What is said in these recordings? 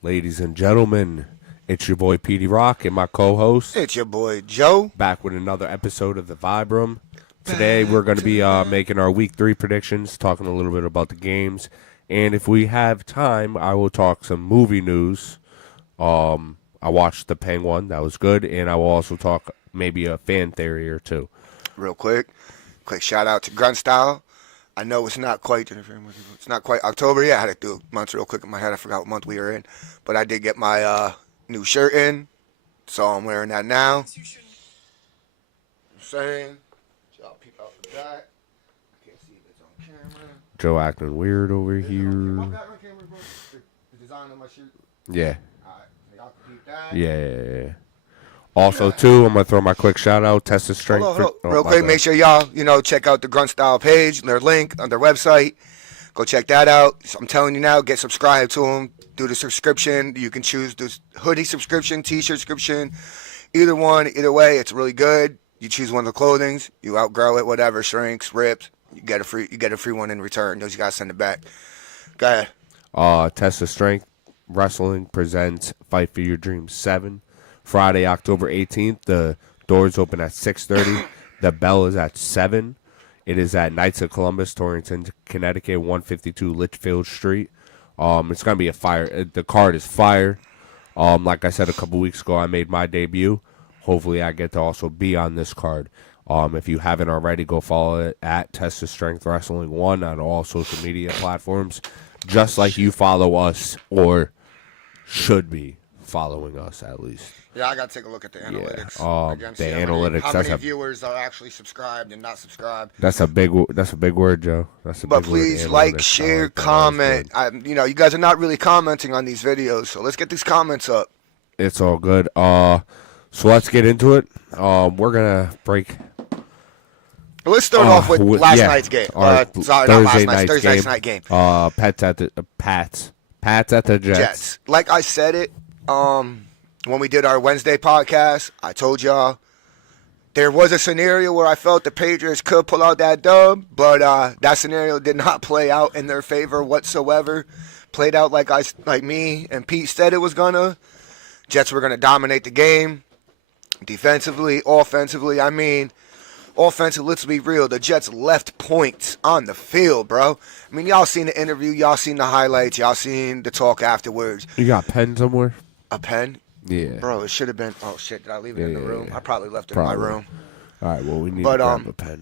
Ladies and gentlemen, it's your boy Petey Rock and my co-host It's your boy Joe. back with another episode of the Vibe Room. Today we're going to be making our Week 3 predictions, talking a little bit about the games, and if we have time, I will talk some movie news. I watched the Penguin, that was good, and I will also talk maybe a fan theory or two. Real quick shout out to Grunt Style. I know it's not quite October yet. I had to do months real quick in my head. I forgot what month we were in, but I did get my new shirt in, so I'm wearing that now. I'm saying, y'all peep out the back. I can't see if it's on camera. Joe acting weird over here. My back on camera, bro. The design of my shirt. Yeah. Alright, so y'all can peep that. Yeah. Also, too, I'm going to throw my quick shout out, Test the Strength. Hold on. Real quick, make sure y'all, check out the Grunt Style page, their link on their website. Go check that out. I'm telling you now, get subscribed to them. Do the subscription. You can choose the hoodie subscription, t-shirt subscription. Either one, either way, it's really good. You choose one of the clothings, you outgrow it, whatever, shrinks, rips. You get a free one in return. You gotta send it back. Go ahead. Test the Strength Wrestling presents Fight for Your Dreams 7. Friday, October 18th. The doors open at 6:30. The bell is at 7. It is at Knights of Columbus, Torrington, Connecticut, 152 Litchfield Street. It's going to be a fire. The card is fire. Like I said a couple weeks ago, I made my debut. Hopefully, I get to also be on this card. If you haven't already, go follow it at Test of Strength Wrestling 1 on all social media platforms, just like you follow us or should be following us at least. Yeah, I gotta take a look at the analytics. The analytics. How many viewers are actually subscribed and not subscribed? That's a big word, Joe. That's a but big word. Please like, share, comment. You guys are not really commenting on these videos, so let's get these comments up. It's all good. So let's get into it. We're gonna break. Let's start off with last night's game. Thursday night game. Pats at the Jets. Like I said it. When we did our Wednesday podcast, I told y'all there was a scenario where I felt the Patriots could pull out that dub, but that scenario did not play out in their favor whatsoever. Played out like me and Pete said it was gonna. Jets were gonna dominate the game, defensively, offensively. Offensively, let's be real. The Jets left points on the field, bro. Y'all seen the interview, y'all seen the highlights, y'all seen the talk afterwards. You got a pen somewhere? A pen? Yeah. Bro, it should have been. Oh, shit. Did I leave it in the room? Yeah. I probably left it in my room. All right, well, we need to grab a pen.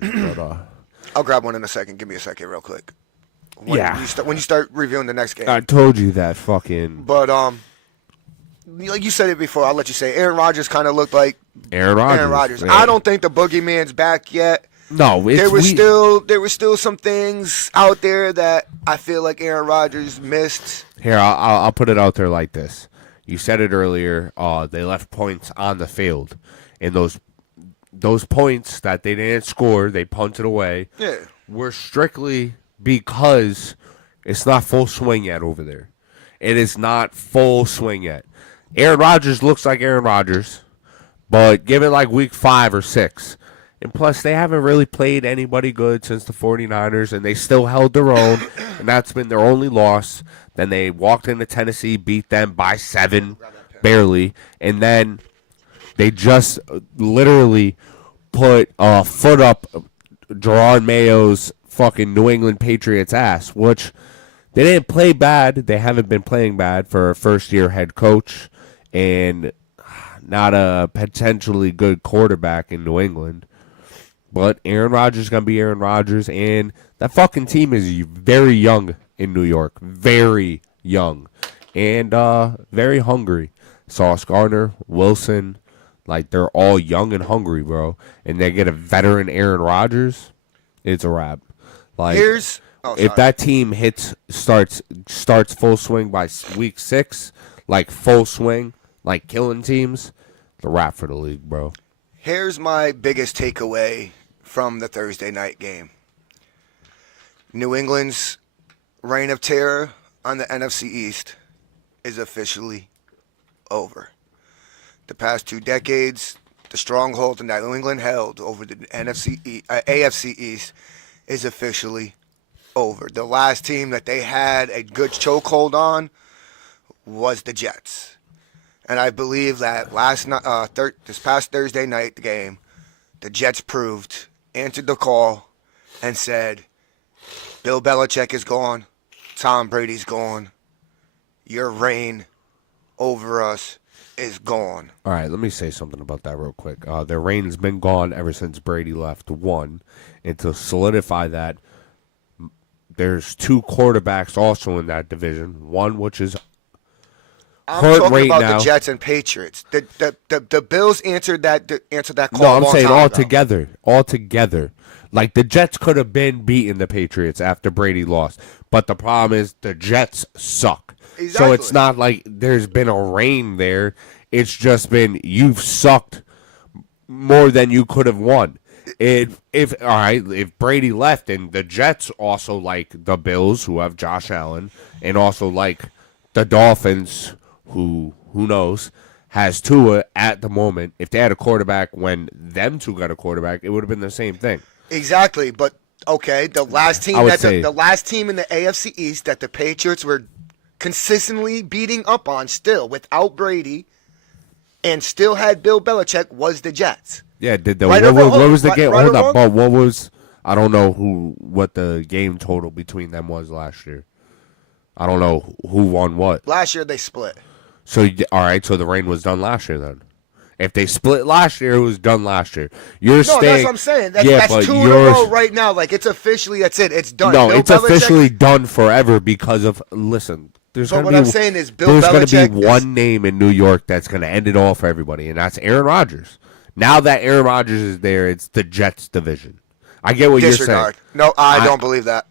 I'll grab one in a second. Give me a second real quick. When you start reviewing the next game. I told you that fucking. But, like you said it before, I'll let you say Aaron Rodgers kind of looked like Aaron Rodgers. Yeah. I don't think the boogeyman's back yet. No, there were still some things out there that I feel like Aaron Rodgers missed. Here, I'll put it out there like this. You said it earlier. They left points on the field, and those points that they didn't score, they punted away. Yeah, were strictly because it's not full swing yet over there. It is not full swing yet. Aaron Rodgers looks like Aaron Rodgers, but give it like week 5 or 6. And plus, they haven't really played anybody good since the 49ers, and they still held their own, and that's been their only loss. Then they walked into Tennessee, beat them by 7, barely, and then they just literally put a foot up Jerron Mayo's fucking New England Patriots ass, which they didn't play bad. They haven't been playing bad for a first-year head coach and not a potentially good quarterback in New England. But Aaron Rodgers is going to be Aaron Rodgers, and that fucking team is very young in New York. Very young. And very hungry. Sauce Gardner, Wilson, they're all young and hungry, bro. And they get a veteran Aaron Rodgers, it's a wrap. If that team starts full swing by week 6, full swing, killing teams, the wrap for the league, bro. Here's my biggest takeaway from the Thursday night game. New England's reign of terror on the NFC East is officially over. The past 2 decades, the stronghold that New England held over the AFC East is officially over. The last team that they had a good chokehold on was the Jets. And I believe that this past Thursday night game, the Jets answered the call, and said, Bill Belichick is gone, Tom Brady's gone, your reign over us is gone. All right, let me say something about that real quick. Their reign's been gone ever since Brady left. One, and to solidify that, there's two quarterbacks also in that division. One which is I'm hurt talking right about now. the Jets and Patriots. The Bills answered that call. No, I'm saying all ago. together. Like the Jets could have been beating the Patriots after Brady lost, but the problem is the Jets suck. Exactly. So it's not like there's been a reign there. It's just been you've sucked more than you could have won. If Brady left and the Jets also like the Bills who have Josh Allen and also like the Dolphins who knows has Tua at the moment. If they had a quarterback when them two got a quarterback, it would have been the same thing. Exactly, but okay, the last team in the AFC East that the Patriots were consistently beating up on still without Brady and still had Bill Belichick was the Jets. Yeah, what was the game? Right Hold up, but what was I don't know what the game total between them was last year. I don't know who won what. Last year they split. So all right, so the reign was done last year then. If they split last year, it was done last year. That's what I'm saying. That's two in a row right now. Like it's officially that's it. It's done. No, Bill it's officially done forever because of listen. There's But gonna what be, I'm saying is Bill there's Belichick going to be one name in New York that's going to end it all for everybody, and that's Aaron Rodgers. Now that Aaron Rodgers is there, it's the Jets division. I get what you're saying. No, I don't believe that.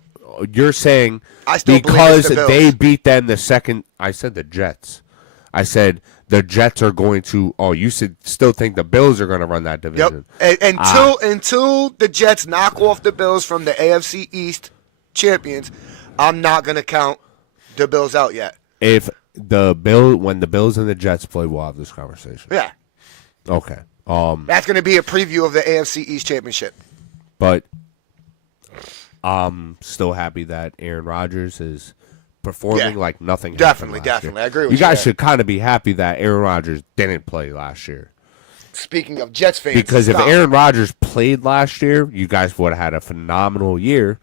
You're saying I still because believe it's the they Bills. beat them the second. I said the Jets. I said the Jets are going to. Oh, you still think the Bills are going to run that division? Yep. Until the Jets knock off the Bills from the AFC East champions, I'm not going to count the Bills out yet. If when the Bills and the Jets play, we'll have this conversation. Yeah. Okay. That's going to be a preview of the AFC East championship. But I'm still happy that Aaron Rodgers is performing like nothing happened last year. I agree with you you. guys should kind of be happy that Aaron Rodgers didn't play last year. Speaking of Jets fans, Because if Aaron Rodgers played last year, you guys would have had a phenomenal year,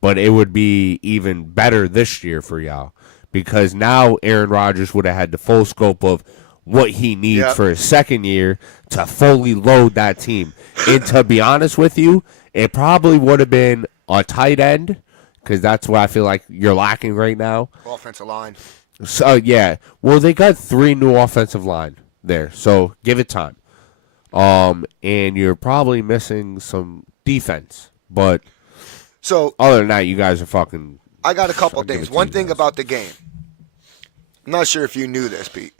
but it would be even better this year for y'all. Because now Aaron Rodgers would have had the full scope of what he needs for his second year to fully load that team. And to be honest with you, it probably would have been a tight end, because that's what I feel like you're lacking right now. Offensive line. So, yeah. Well, they got 3 new offensive line there, so give it time. And you're probably missing some defense. But so other than that, you guys are fucking... I got a couple things. One thing about the game. I'm not sure if you knew this, Pete.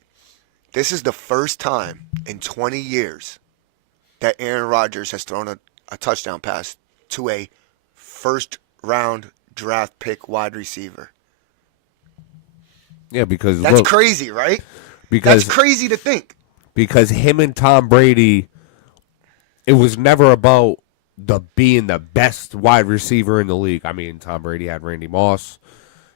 This is the first time in 20 years that Aaron Rodgers has thrown a touchdown pass to a first-round draft pick wide receiver. Yeah, because that's crazy, right? Because that's crazy to think. Because him and Tom Brady, it was never about being the best wide receiver in the league. I mean, Tom Brady had Randy Moss.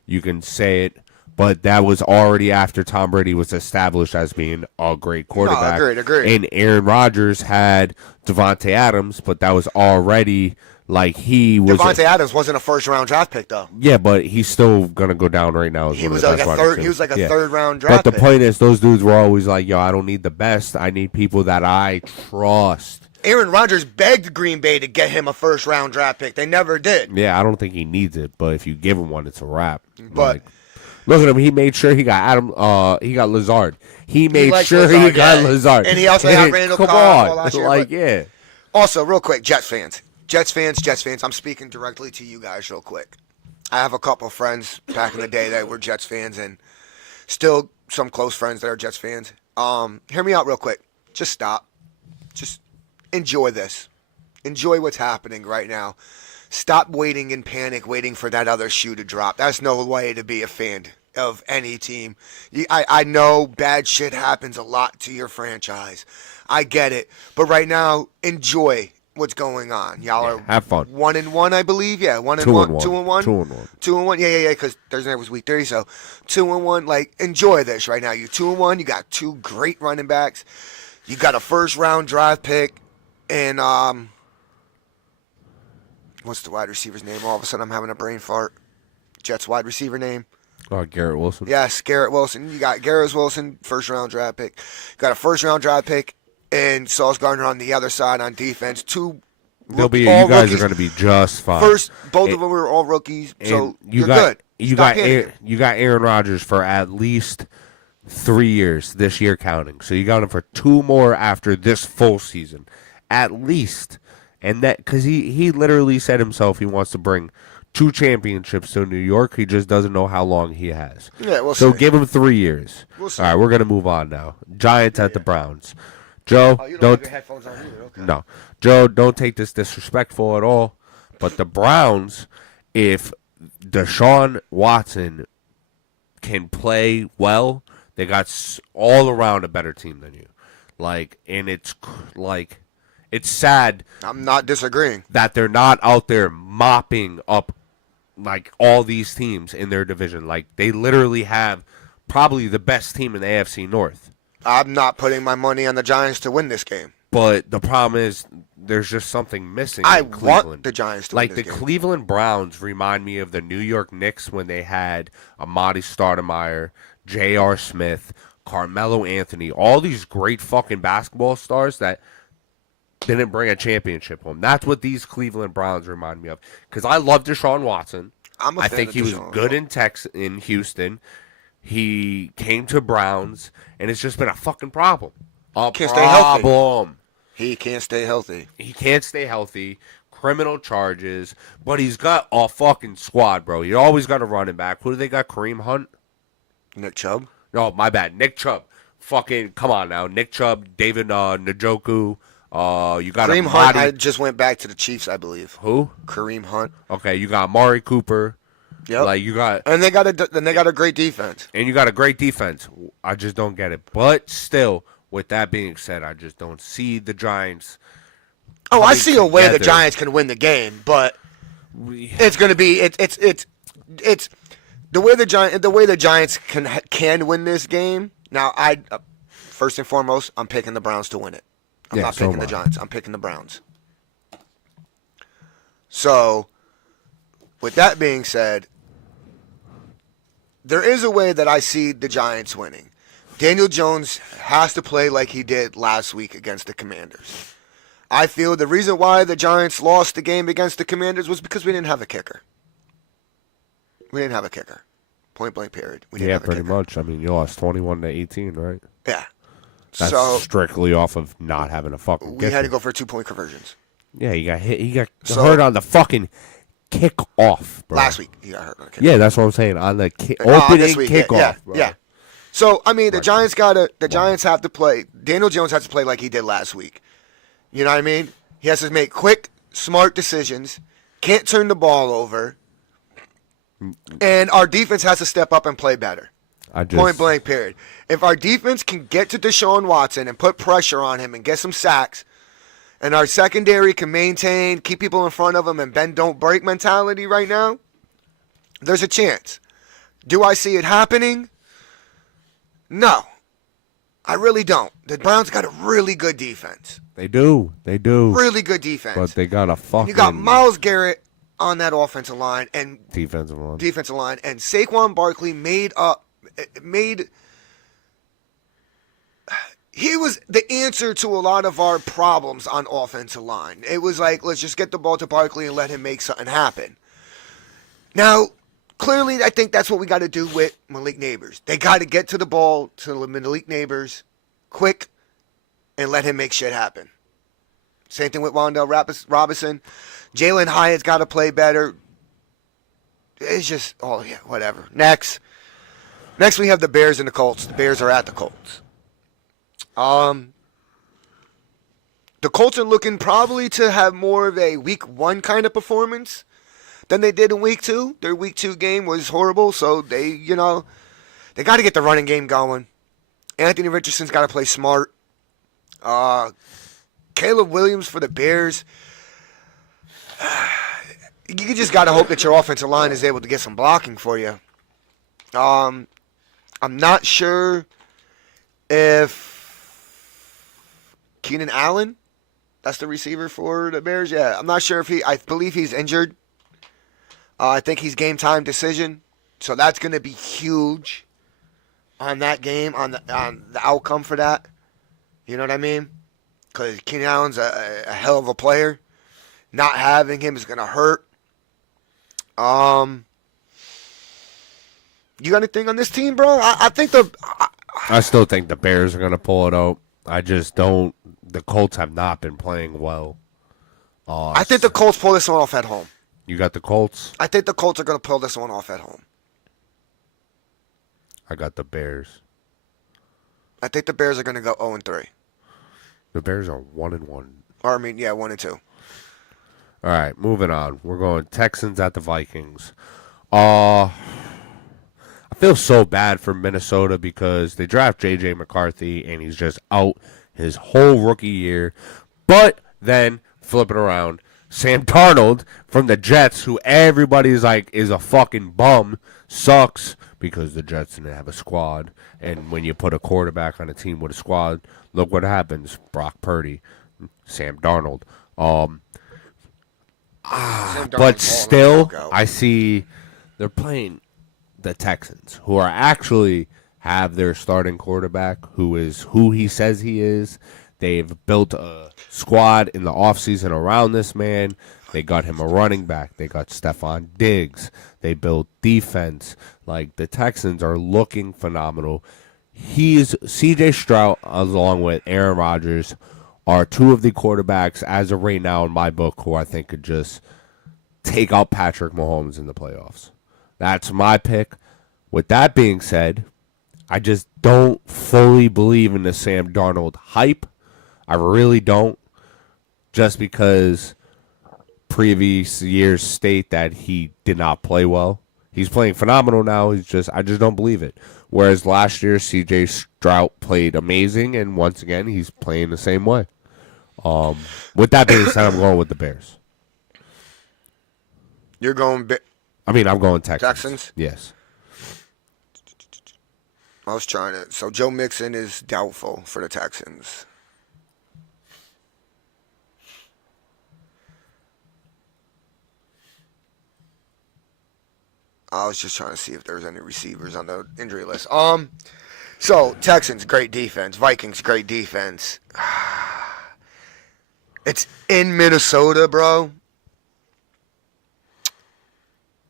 You can say it. But that was already after Tom Brady was established as being a great quarterback. No, agreed. And Aaron Rodgers had Devontae Adams, but that was already like he was. Devontae Adams wasn't a first-round draft pick, though. Yeah, but he's still gonna go down right now. He was like a third-round draft pick. But the point is, those dudes were always like, "Yo, I don't need the best. I need people that I trust." Aaron Rodgers begged Green Bay to get him a first-round draft pick. They never did. Yeah, I don't think he needs it, but if you give him one, it's a wrap. But look at him. He made sure he got he got Lazard. He made sure he got Lazard. And he also got Randall Cobb last year. Like, yeah. Also, real quick, Jets fans. I'm speaking directly to you guys real quick. I have a couple friends back in the day that were Jets fans and still some close friends that are Jets fans. Hear me out real quick. Just stop. Just enjoy this. Enjoy what's happening right now. Stop waiting in panic, waiting for that other shoe to drop. That's no way to be a fan of any team. I know bad shit happens a lot to your franchise. I get it. But right now, enjoy. what's going on. Y'all Yeah, are have fun. 1-1, I believe. Yeah, 1-1, 2-1. 2-1, 2-1. 2-1. Yeah. Because Thursday night was week 30, so 2-1. Like, enjoy this right now. You're 2-1. You got two great running backs. You got a first round draft pick, and what's the wide receiver's name? All of a sudden, I'm having a brain fart. Jets wide receiver name. Garrett Wilson. Yes, Garrett Wilson. You got Garrett Wilson, first round draft pick. You got a first round draft pick, and Sauce Gardner on the other side on defense. You guys rookies. Are going to be just fine. Both of them were all rookies, so you're good. You got Aaron Rodgers for at least 3 years this year counting. So you got him for 2 more after this full season, at least. And that because he literally said himself he wants to bring 2 championships to New York. He just doesn't know how long he has. Yeah, we'll so see. Give him 3 years. We'll see. All right, we're gonna move on now. Giants at the Browns. Joe, you don't have your headphones on either. Okay. No, Joe, don't take this disrespectful at all. But the Browns, if Deshaun Watson can play well, they got all around a better team than you. And it's sad. I'm not disagreeing that they're not out there mopping up all these teams in their division. They literally have probably the best team in the AFC North. I'm not putting my money on the Giants to win this game. But the problem is there's just something missing. I in Cleveland. want the Giants to win this game. The Cleveland Browns remind me of the New York Knicks when they had Amadi Stoudemire, J.R. Smith, Carmelo Anthony, all these great fucking basketball stars that didn't bring a championship home. That's what these Cleveland Browns remind me of. Because I love Deshaun Watson. I think he was good in Houston. He came to Browns, and it's just been a fucking problem. Can't stay healthy. He can't stay healthy. Criminal charges, but he's got a fucking squad, bro. You always got a running back. Who do they got? Kareem Hunt? Nick Chubb? No, my bad. Nick Chubb. Fucking, come on now. Nick Chubb, David Njoku. You got Kareem Hunt. I just went back to the Chiefs, I believe. Who? Kareem Hunt. Okay, you got Amari Cooper. Yep. And they got a great defense. And you got a great defense. I just don't get it. But still, with that being said, I just don't see the Giants. Oh, I see a way the Giants can win the game, but it's going to be it's the way the Giants can win this game. Now, first and foremost, I'm picking the Browns to win it. I'm not picking the Giants. I'm picking the Browns. So, with that being said, there is a way that I see the Giants winning. Daniel Jones has to play like he did last week against the Commanders. I feel the reason why the Giants lost the game against the Commanders was because we didn't have a kicker. Point blank period. We didn't have a pretty kicker. much. I mean, you lost 21-18, right? Yeah. That's strictly off of not having a fucking kicker. We had to go for 2-point conversions. Yeah, he got hit. He got hurt on the fucking kickoff, bro. Last week, he got hurt on the kickoff. Yeah, that's what I'm saying. On the opening kickoff, bro. Yeah. So, I mean, the Giants have to play. Daniel Jones has to play like he did last week. You know what I mean? He has to make quick, smart decisions. Can't turn the ball over. And our defense has to step up and play better. Point blank, period. If our defense can get to Deshaun Watson and put pressure on him and get some sacks, and our secondary can maintain, keep people in front of him, and bend, don't break mentality right now, there's a chance. Do I see it happening? No. I really don't. The Browns got a really good defense. They do. Really good defense. But they got a fucking... You got Myles Garrett on that offensive line and... Defensive line. And Saquon Barkley he was the answer to a lot of our problems on offensive line. It was like, let's just get the ball to Barkley and let him make something happen. Now, clearly, I think that's what we got to do with Malik Neighbors. They got to get to the ball to Malik Neighbors quick and let him make shit happen. Same thing with Wan'Dale Robinson. Jalen Hyatt's got to play better. It's just, whatever. Next, we have the Bears and the Colts. The Bears are at the Colts. The Colts are looking probably to have more of a week 1 kind of performance than they did in week 2. Their week 2 game was horrible, so they got to get the running game going. Anthony Richardson's got to play smart. Caleb Williams for the Bears. You just got to hope that your offensive line is able to get some blocking for you. I'm not sure if Keenan Allen, that's the receiver for the Bears. Yeah, I'm not sure if I believe he's injured. I think he's game time decision. So that's going to be huge on that game, on the outcome for that. You know what I mean? Because Keenan Allen's a hell of a player. Not having him is going to hurt. You got anything on this team, bro? I think I still think the Bears are going to pull it out. I just don't. The Colts have not been playing well. I think the Colts pull this one off at home. You got the Colts? I think the Colts are going to pull this one off at home. I got the Bears. I think the Bears are going to go 0-3. The Bears are 1-1. Or, I mean, yeah, 1-2. All right, moving on. We're going Texans at the Vikings. I feel so bad for Minnesota because they draft J.J. McCarthy, and he's just out his whole rookie year. But then, flip it around, Sam Darnold from the Jets, who everybody's like is a fucking bum, sucks because the Jets didn't have a squad. And when you put a quarterback on a team with a squad, look what happens. Brock Purdy, Sam Darnold. But still, I see they're playing the Texans, who are actually have their starting quarterback, who is who he says he is. They've built a squad in the offseason around this man. They got him a running back. They got Stephon Diggs. They built defense. Like, the Texans are looking phenomenal. He's C.J. Stroud, along with Aaron Rodgers, are two of the quarterbacks as of right now in my book who I think could just take out Patrick Mahomes in the playoffs. That's my pick. With that being said, I just don't fully believe in the Sam Darnold hype. I really don't. Just because previous years state that he did not play well. He's playing phenomenal now. I just don't believe it. Whereas last year, C.J. Stroud played amazing, and once again, he's playing the same way. With that being said, I'm going with the Bears. You're going... I'm going Texans. Texans? Yes. I was trying to... So, Joe Mixon is doubtful for the Texans. I was just trying to see if there's any receivers on the injury list. So, Texans, great defense. Vikings, great defense. It's in Minnesota, bro.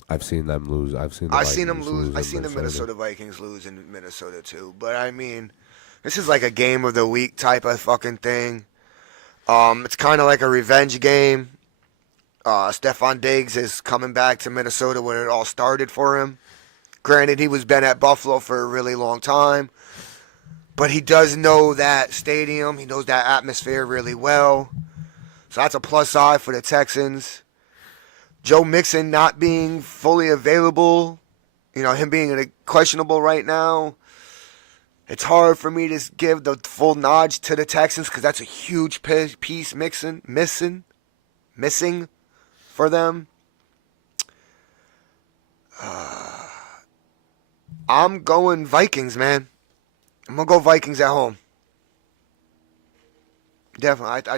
I've seen them lose. I've seen them lose. I've seen the Minnesota Vikings lose in Minnesota too. But I mean, this is like a game of the week type of fucking thing. It's kind of like a revenge game. Stephon Diggs is coming back to Minnesota where it all started for him. Granted, he was been at Buffalo for a really long time, but he does know that stadium. He knows that atmosphere really well. So that's a plus side for the Texans. Joe Mixon not being fully available, him being questionable right now, it's hard for me to give the full nod to the Texans because that's a huge piece missing for them. I'm going Vikings, man. I'm going to go Vikings at home. Definitely.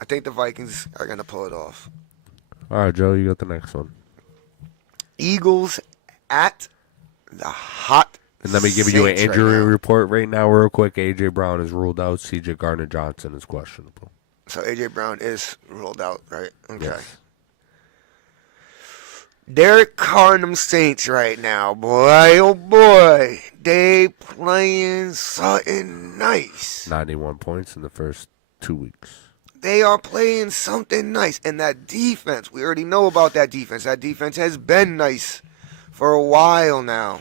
I think the Vikings are going to pull it off. All right, Joe, you got the next one. Eagles at the hot And let me give you an injury report right now real quick. A.J. Brown is ruled out. C.J. Gardner-Johnson is questionable. So A.J. Brown is ruled out, right? Okay. Yes. Derek Carr and them Saints right now, boy, oh boy. They playing something nice. 91 points in the first 2 weeks. They are playing something nice. And that defense, we already know about that defense. That defense has been nice for a while now.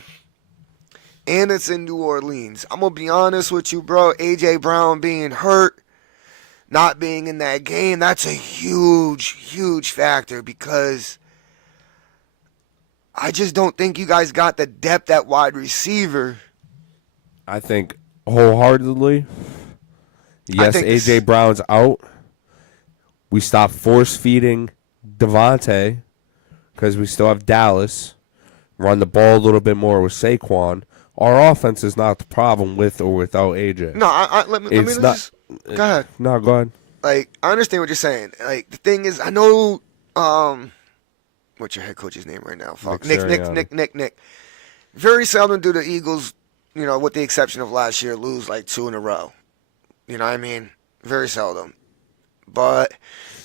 And it's in New Orleans. I'm going to be honest with you, bro. A.J. Brown being hurt, not being in that game, that's a huge, huge factor because I just don't think you guys got the depth at wide receiver. I think wholeheartedly I Yes, think A.J. this. Brown's out. We stopped force-feeding Devontae because we still have Dallas. Run the ball a little bit more with Saquon. Our offense is not the problem with or without AJ. No, let me It's not. just go ahead. No, go ahead. Like, I understand what you're saying. Like, the thing is, I know what's your head coach's name right now? Fuck. Nick Nick. Sirianni. Nick. Very seldom do the Eagles, with the exception of last year, lose like 2 in a row. You know what I mean? Very seldom. But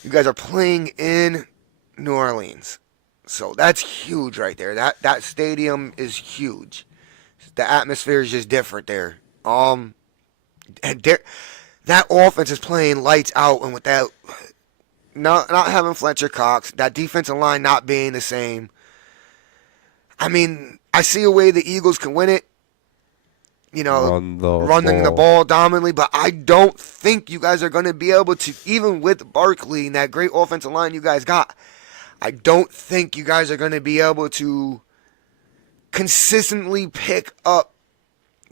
you guys are playing in New Orleans. So that's huge right there. That stadium is huge. The atmosphere is just different there. And that offense is playing lights out, and without not having Fletcher Cox, that defensive line not being the same. I mean, I see a way the Eagles can win it. Run Running the ball dominantly, but I don't think you guys are going to be able to, even with Barkley and that great offensive line you guys got, I don't think you guys are going to be able to consistently pick up,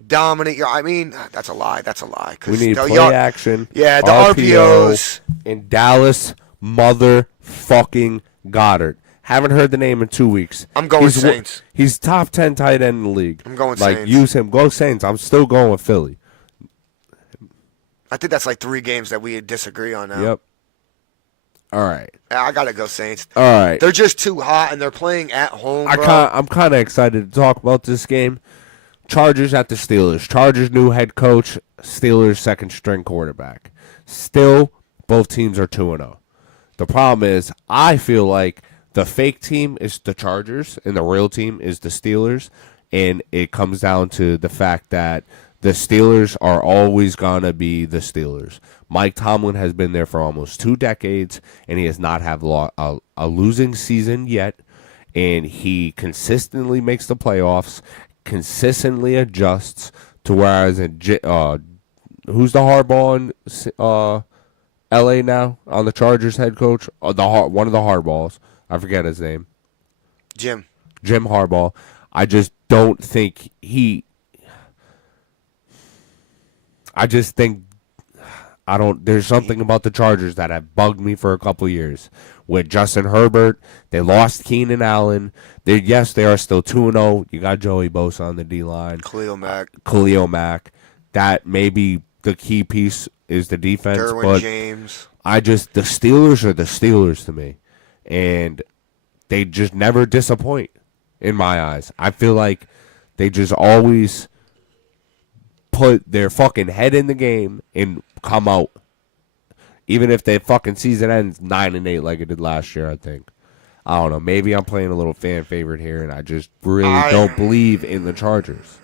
dominate your. I mean, that's a lie. We need play action. Yeah, the RPO RPOs. in Dallas, motherfucking Goddard. Haven't heard the name in 2 weeks. I'm going Saints. He's top 10 tight end in the league. I'm going Like, Saints. use him. Go Saints. I'm still going with Philly. I think that's like 3 games that we disagree on now. Yep. All right. I gotta go Saints. All right. They're just too hot, and they're playing at home, bro. I'm kind of excited to talk about this game. Chargers at the Steelers. Chargers new head coach. Steelers second string quarterback. Still, both teams are 2-0. The problem is, I feel like the fake team is the Chargers and the real team is the Steelers, and it comes down to the fact that the Steelers are always going to be the Steelers. Mike Tomlin has been there for almost 2 decades, and he has not had a losing season yet, and he consistently makes the playoffs, consistently adjusts to whereas who's the hardball in L.A. now on the Chargers head coach? One of the hardballs. I forget his name. Jim Harbaugh. I just don't think there's something about the Chargers that have bugged me for a couple years. With Justin Herbert, they lost Keenan Allen. They are still 2-0. You got Joey Bosa on the D-line. Khalil Mack. That may be the key piece is the defense. Derwin but James. the Steelers are the Steelers to me. And they just never disappoint in my eyes. I feel like they just always put their fucking head in the game and come out. Even if their fucking season ends 9-8 like it did last year, I think. I don't know. Maybe I'm playing a little fan favorite here, and I just really don't believe in the Chargers.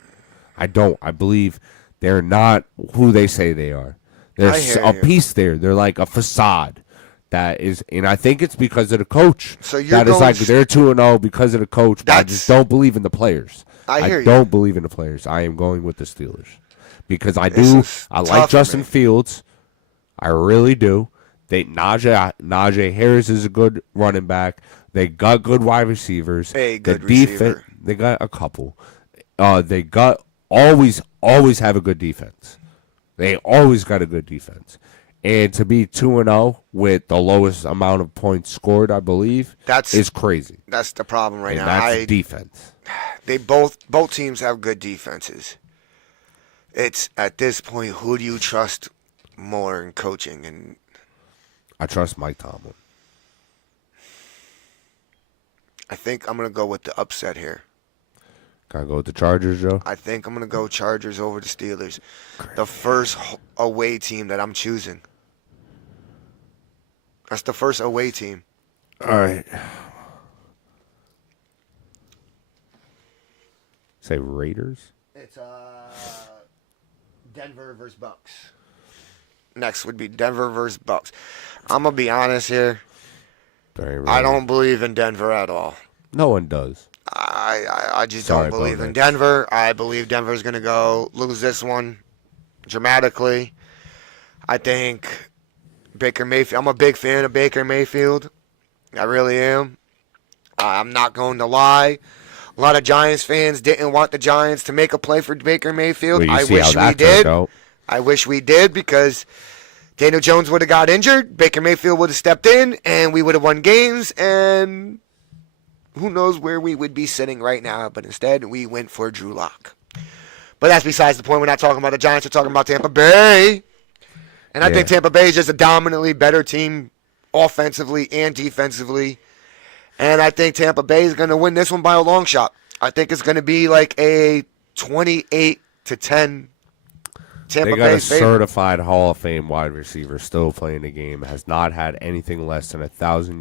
I don't. I believe they're not who they say they are. There's a piece there. They're like a facade. That is, and I think it's because of the coach. So you're that is going like they're 2-0 because of the coach. But I just don't believe in the players. I don't believe in the players. I am going with the Steelers because I like Justin Fields. I really do. Najee Harris is a good running back. They got good wide receivers. Receiver. They got a couple. They got always have a good defense. They always got a good defense. And to be 2-0 with the lowest amount of points scored, I believe, is crazy. That's the problem right now. That's defense. They both teams have good defenses. It's at this point, who do you trust more in coaching? And I trust Mike Tomlin. I think I'm gonna go with the upset here. Gotta go with the Chargers, Joe? I think I'm gonna go Chargers over the Steelers. The first away team that I'm choosing. That's the first away team. All right. Say Raiders? It's Denver versus Bucks. Next would be Denver versus Bucks. I'm gonna be honest here. I don't believe in Denver at all. No one does. I just don't believe in Denver. I believe Denver's gonna go lose this one dramatically. I think Baker Mayfield. I'm a big fan of Baker Mayfield. I really am. I'm not going to lie. A lot of Giants fans didn't want the Giants to make a play for Baker Mayfield. I wish we did. I wish we did because Daniel Jones would have got injured, Baker Mayfield would have stepped in, and we would have won games, and who knows where we would be sitting right now. But instead, we went for Drew Lock. But that's besides the point. We're not talking about the Giants. We're talking about Tampa Bay. And I think Tampa Bay is just a dominantly better team offensively and defensively. And I think Tampa Bay is going to win this one by a long shot. I think it's going to be like a 28-10 Tampa They got Bay a certified Hall of Fame wide receiver still playing the game. Has not had anything less than 1,000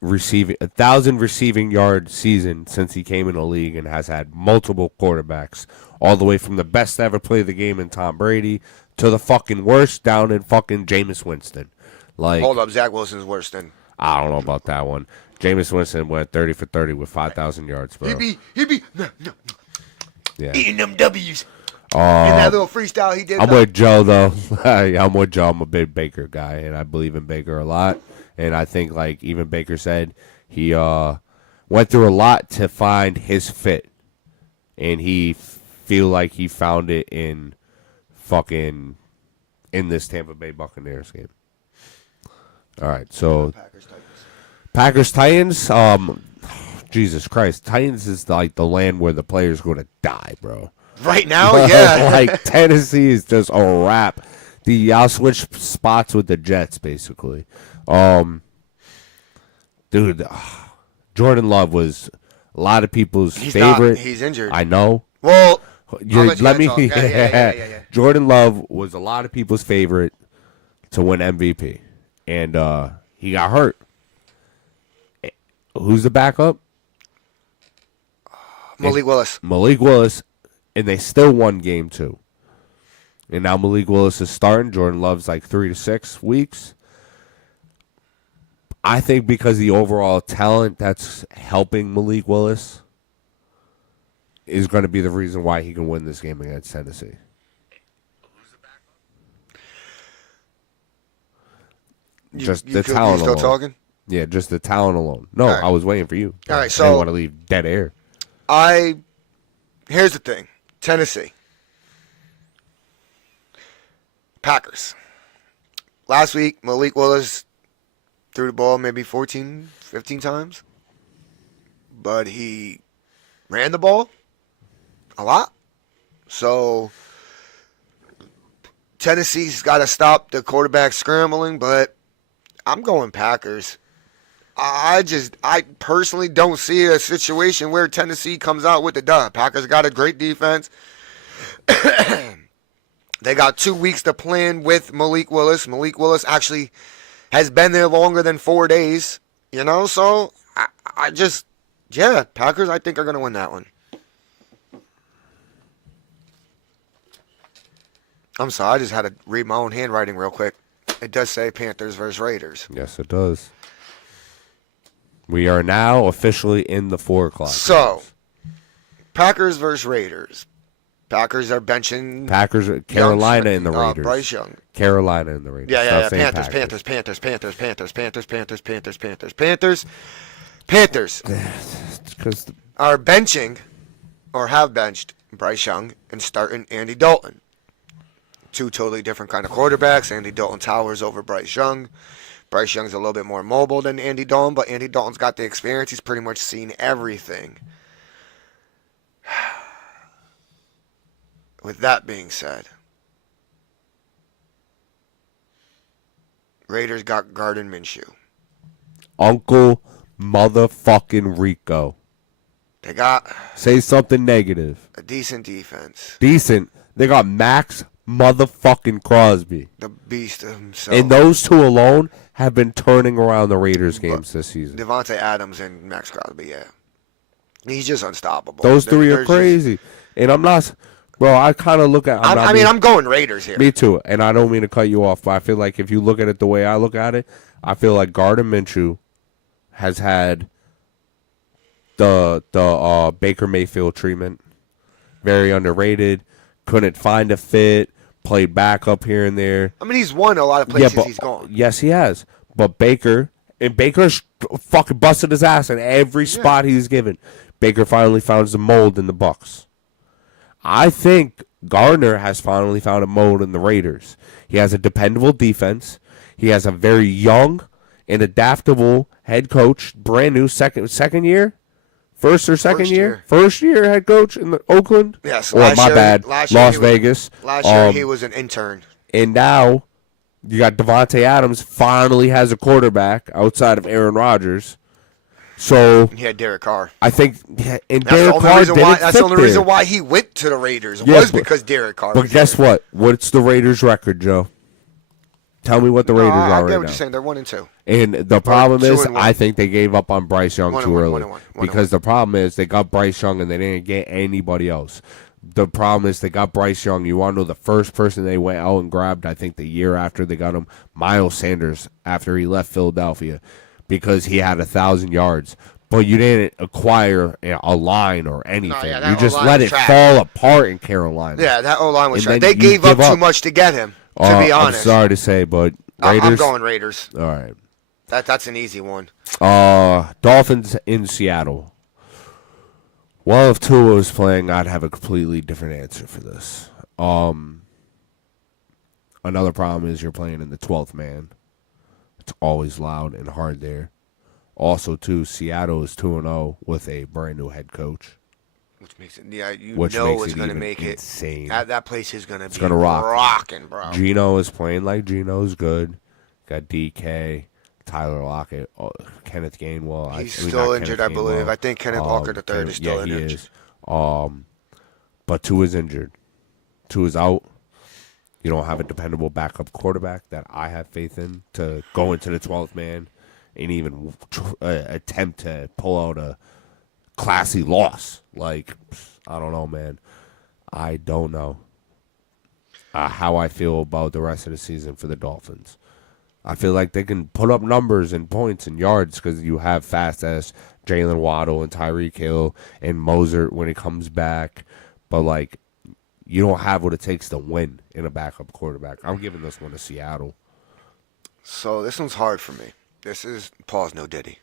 receiving yard season since he came in the league, and has had multiple quarterbacks, all the way from the best to ever play the game in Tom Brady to the fucking worst down in fucking Jameis Winston. Like, Hold up, Zach Wilson's worse than. I don't know about that one. Jameis Winston went 30 for 30 with 5,000 yards, bro. He be Yeah. eating them W's. And that little freestyle he did. I'm with Joe, though. Yeah, I'm with Joe. I'm a big Baker guy, and I believe in Baker a lot. And I think, like even Baker said, he went through a lot to find his fit. And he feel like he found it in this Tampa Bay Buccaneers game. All right, so Packers-Titans. Jesus Christ, Titans is like the land where the players going to die, bro. Right now, yeah. Like Tennessee is just a wrap. I'll switch spots with the Jets, basically. Dude, Jordan Love was a lot of people's favorite. He's injured. I know. Well, let me. talk. Yeah. Jordan Love was a lot of people's favorite to win MVP, and he got hurt. Who's the backup? Malik Willis, and they still won game 2. And now Malik Willis is starting. Jordan Love's like 3 to 6 weeks. I think because the overall talent that's helping Malik Willis is going to be the reason why he can win this game against Tennessee. Just the talent you still alone. talking? Yeah, just the talent alone. No, right. I was waiting for you. All right, I so didn't want to leave dead air. Here's the thing. Tennessee. Packers. Last week, Malik Willis threw the ball maybe 14, 15 times. But he ran the ball a lot. So Tennessee's got to stop the quarterback scrambling, but I'm going Packers. I personally don't see a situation where Tennessee comes out with the dub. Packers got a great defense. They got 2 weeks to plan with Malik Willis. Malik Willis actually has been there longer than 4 days. So Packers I think are going to win that one. I'm sorry, I just had to read my own handwriting real quick. It does say Panthers versus Raiders. Yes, it does. We are now officially in the 4 o'clock. So, Packers versus Raiders. Packers are benching Carolina in the Raiders. Bryce Young. Carolina in the Raiders. Yeah. Stop saying Panthers Because are benching or have benched Bryce Young and starting Andy Dalton. 2 totally different kind of quarterbacks. Andy Dalton towers over Bryce Young. Bryce Young's a little bit more mobile than Andy Dalton, but Andy Dalton's got the experience. He's pretty much seen everything. With that being said, Raiders got Gardner Minshew. Uncle motherfucking Rico. They got Say something negative. a decent defense. Decent. They got Max motherfucking Crosby. The beast himself. And those two alone have been turning around the Raiders games this season. Devontae Adams and Max Crosby, yeah. He's just unstoppable. Those three are crazy. And I'm not... Bro, I kind of look at... I'm going Raiders here. Me too. And I don't mean to cut you off, but I feel like if you look at it the way I look at it, I feel like Gardner Minshew has had the Baker Mayfield treatment. Very underrated. Couldn't find a fit. Played backup here and there. I mean, he's won a lot of places he's gone. Yes, he has. But Baker's fucking busted his ass in every spot he's given. Baker finally found the mold in the Bucs. I think Gardner has finally found a mode in the Raiders. He has a dependable defense. He has a very young and adaptable head coach, brand new second year, first or second year, first year head coach in the Oakland. Yes, Or my bad, Las Vegas. Last year he was an intern. And now you got Devontae Adams finally has a quarterback outside of Aaron Rodgers. So he had Derek Carr. I think, and That's Derek Carr didn't That's the only fit reason there. why he went to the Raiders was because Derek Carr. But guess what? What's the Raiders' record, Joe? Tell me what the Raiders are right now. I get what you're saying. They're 1-2. And the problem is, I think they gave up on Bryce Young too early. Because the problem is, they got Bryce Young and they didn't get anybody else. The problem is, they got Bryce Young. You want to know the first person they went out and grabbed, I think the year after they got him? Miles Sanders, after he left Philadelphia, because he had 1,000 yards. But you didn't acquire a line or anything. You just let it fall apart in Carolina. Yeah, that O-line was trash. They gave up too much to get him, to be honest. I'm sorry to say, but Raiders. I'm going Raiders. All right. That's an easy one. Dolphins in Seattle. Well, if Tua was playing, I'd have a completely different answer for this. Another problem is you're playing in the 12th man. It's always loud and hard there. Also, too, Seattle is 2-0 with a brand new head coach. Which makes it, it's going to make insane. That place is going to be gonna rock. rocking, bro. Geno is playing like Geno's good. Got DK, Tyler Lockett, Kenneth Gainwell. He's still injured, I believe. I think Kenneth Walker III is still injured. He is. But Tua's injured. Tua's out. You don't have a dependable backup quarterback that I have faith in to go into the 12th man and even attempt to pull out a classy loss. Like, I don't know, man. I don't know how I feel about the rest of the season for the Dolphins. I feel like they can put up numbers and points and yards because you have fast-ass Jalen Waddle and Tyreek Hill and Mozart when he comes back. But, like, you don't have what it takes to win in a backup quarterback. I'm giving this one to Seattle. So this one's hard for me. This is, pause, no Diddy.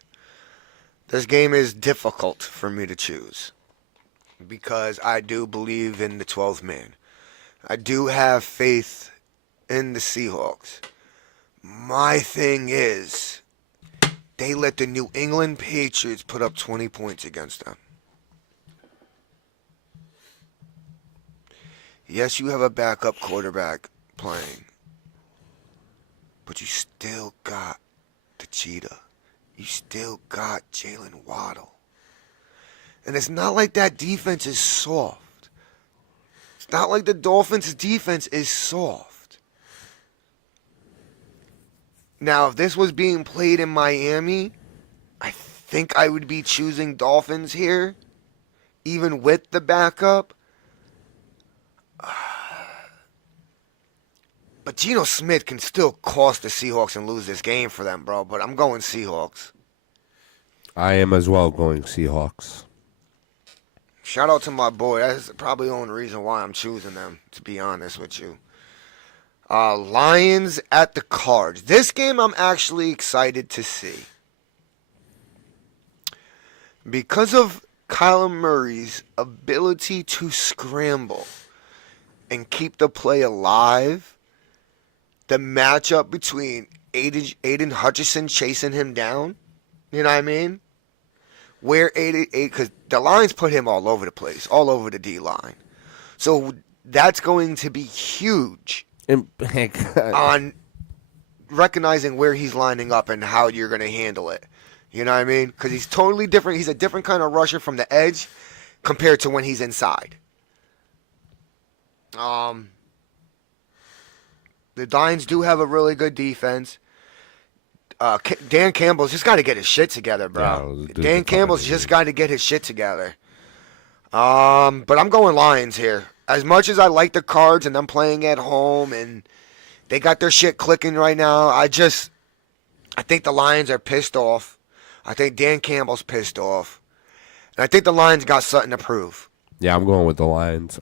This game is difficult for me to choose because I do believe in the 12th man. I do have faith in the Seahawks. My thing is, they let the New England Patriots put up 20 points against them. Yes, you have a backup quarterback playing, but you still got the cheetah. You still got Jalen Waddle. And it's not like that defense is soft. It's not like the Dolphins' defense is soft. Now, if this was being played in Miami, I think I would be choosing Dolphins here, even with the backup. But Geno Smith can still cost the Seahawks and lose this game for them, bro. But I'm going Seahawks. I am as well going Seahawks. Shout out to my boy. That's probably the only reason why I'm choosing them, to be honest with you. Lions at the Cards. This game I'm actually excited to see. Because of Kyler Murray's ability to scramble and keep the play alive, the matchup between Aiden Hutchinson chasing him down, you know what I mean? Where because the Lions put him all over the place, all over the D line. So that's going to be huge on recognizing where he's lining up and how you're going to handle it. You know what I mean? Because he's totally different. He's a different kind of rusher from the edge compared to when he's inside. The Lions do have a really good defense. Dan Campbell's just got to get his shit together, bro. Yeah, Dan Campbell's just got to get his shit together. But I'm going Lions here. As much as I like the Cards and them playing at home and they got their shit clicking right now, I think the Lions are pissed off. I think Dan Campbell's pissed off. And I think the Lions got something to prove. Yeah, I'm going with the Lions.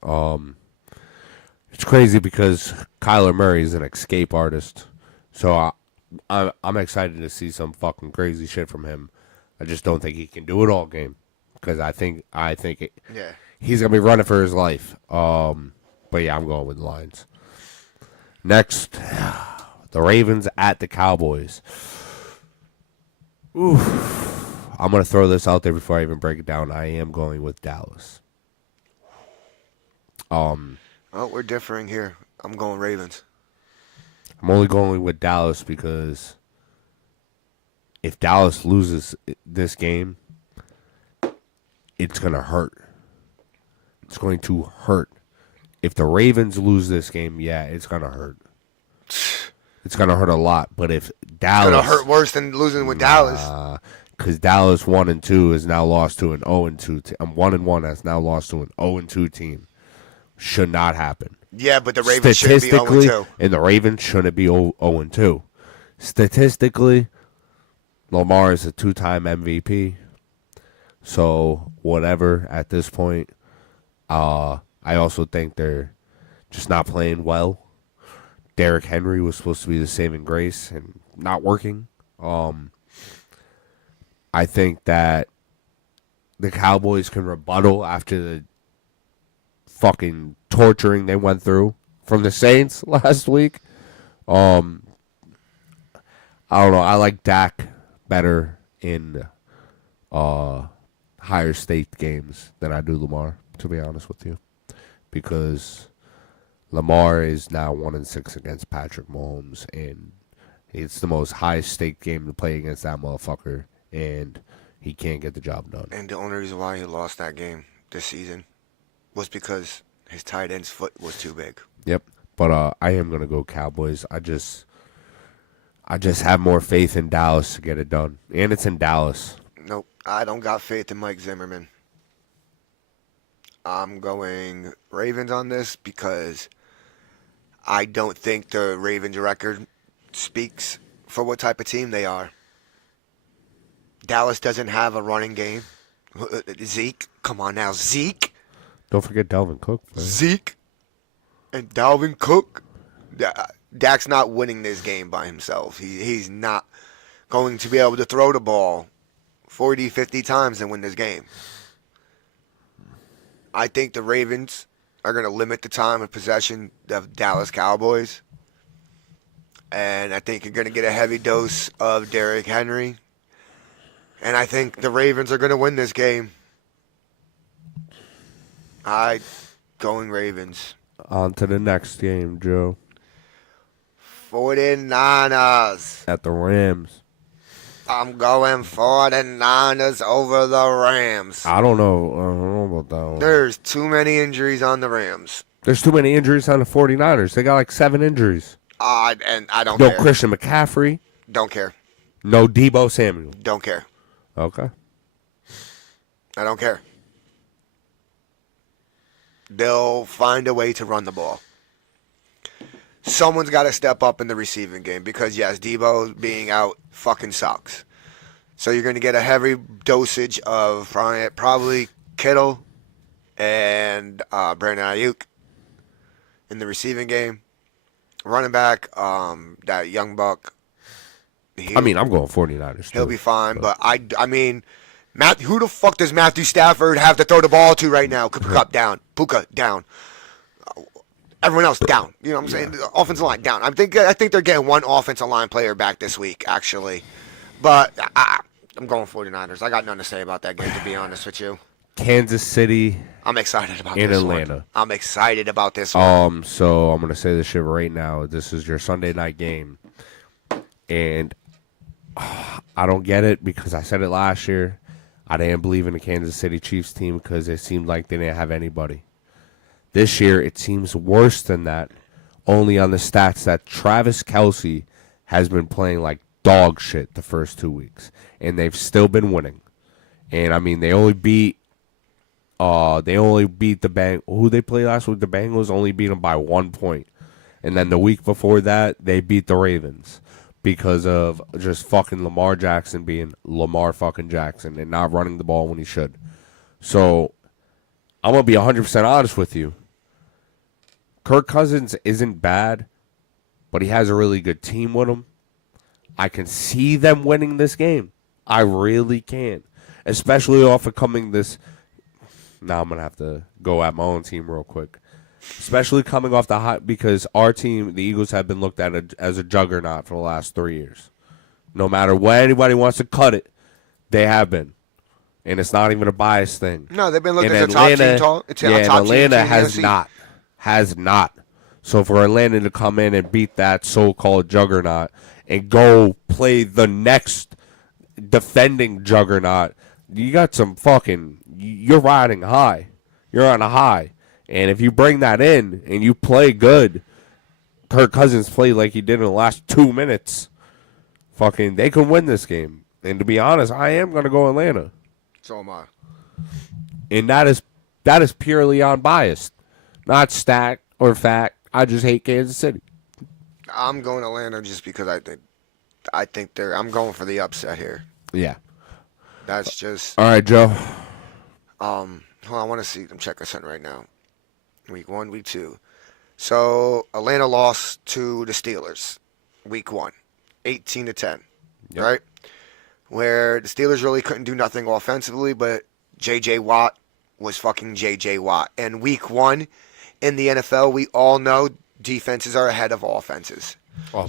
It's crazy because Kyler Murray is an escape artist. So I'm excited to see some fucking crazy shit from him. I just don't think he can do it all game because I think He's gonna be running for his life. But yeah, I'm going with the Lions. Next, the Ravens at the Cowboys. Oof. I'm gonna throw this out there before I even break it down. I am going with Dallas. Oh, we're differing here. I'm going Ravens. I'm only going with Dallas because if Dallas loses this game, it's gonna hurt. It's going to hurt. If the Ravens lose this game, yeah, it's gonna hurt. It's gonna hurt a lot. But if Dallas, It's gonna hurt worse than losing with Dallas. Because Dallas 1-2 is now lost to an 0-2 team. 1-1 has now lost to an 0-2 team. Should not happen. Yeah, but the Ravens should be 0-2. And the Ravens shouldn't be 0-2. Statistically, Lamar is a 2-time MVP. So whatever at this point. I also think they're just not playing well. Derrick Henry was supposed to be the saving grace and not working. I think that the Cowboys can rebuttal after the fucking torturing they went through from the Saints last week. I don't know. I like Dak better in higher stake games than I do Lamar, to be honest with you, because Lamar is now 1-6 against Patrick Mahomes, and it's the most high stake game to play against that motherfucker, and he can't get the job done. And the only reason why he lost that game this season was because his tight end's foot was too big. Yep. But I am gonna go Cowboys. I just have more faith in Dallas to get it done, and it's in Dallas. Nope, I don't got faith in Mike Zimmerman. I'm going Ravens on this because I don't think the Ravens record speaks for what type of team they are. Dallas doesn't have a running game. Zeke, come on now, Zeke. Don't forget Dalvin Cook. Man. Zeke and Dalvin Cook. Dak's not winning this game by himself. He's not going to be able to throw the ball 40, 50 times and win this game. I think the Ravens are going to limit the time of possession of Dallas Cowboys. And I think you're going to get a heavy dose of Derrick Henry. And I think the Ravens are going to win this game. Going Ravens. On to the next game, Joe. 49ers. At the Rams. I'm going 49ers over the Rams. I don't know about that one. There's too many injuries on the Rams. There's too many injuries on the 49ers. They got like 7 injuries. And I don't care. care. No Christian McCaffrey. Don't care. No Deebo Samuel. Don't care. Okay. I don't care. They'll find a way to run the ball. Someone's got to step up in the receiving game because, yes, Deebo being out fucking sucks. So you're going to get a heavy dosage of probably Kittle and Brandon Ayuk in the receiving game. Running back, that young buck. I'm going 49ers. He'll be fine, but I mean, who the fuck does Matthew Stafford have to throw the ball to right now? Cup down. Puka down. Everyone else down. You know what I'm saying? The offensive line down. I think they're getting one offensive line player back this week, actually. But I'm going 49ers. I got nothing to say about that game, to be honest with you. Kansas City. I'm excited about in this Atlanta. one. I'm excited about this one. So I'm gonna say this shit right now. This is your Sunday night game, and I don't get it because I said it last year. I didn't believe in the Kansas City Chiefs team because it seemed like they didn't have anybody. This year, it seems worse than that, only on the stats that Travis Kelce has been playing like dog shit the first 2 weeks, and they've still been winning. And I mean, they only beat the who they played last week. The Bengals only beat them by 1 point, and then the week before that, they beat the Ravens because of just fucking Lamar Jackson being Lamar fucking Jackson and not running the ball when he should. So I'm gonna be 100% honest with you. Kirk Cousins isn't bad, but he has a really good team with him. I can see them winning this game. I really can. Especially off of coming this now I'm going to have to go at my own team real quick. Especially coming off the hot, because our team, the Eagles, have been looked at as a juggernaut for the last 3 years. No matter what anybody wants to cut it, they have been. And it's not even a biased thing. No, they've been looked And at as a top team. Atlanta has not. Has not. So for Atlanta to come in and beat that so-called juggernaut and go play the next defending juggernaut, you got some fucking, you're riding high. You're on a high. And if you bring that in and you play good, Kirk Cousins played like he did in the last 2 minutes, fucking, they can win this game. And to be honest, I am going to go Atlanta. So am I. And that is purely unbiased, not stat or fact. I just hate Kansas City. I'm going Atlanta just because I think I'm going for the upset here. Yeah. That's just. All right, Joe. Hold on, I want to see. I'm checking something right now. Week 1, week 2. So Atlanta lost to the Steelers, week 1, 18-10, Yep. right? Where the Steelers really couldn't do nothing offensively, but J.J. Watt was fucking J.J. Watt. And week 1 in the NFL, we all know defenses are ahead of offenses.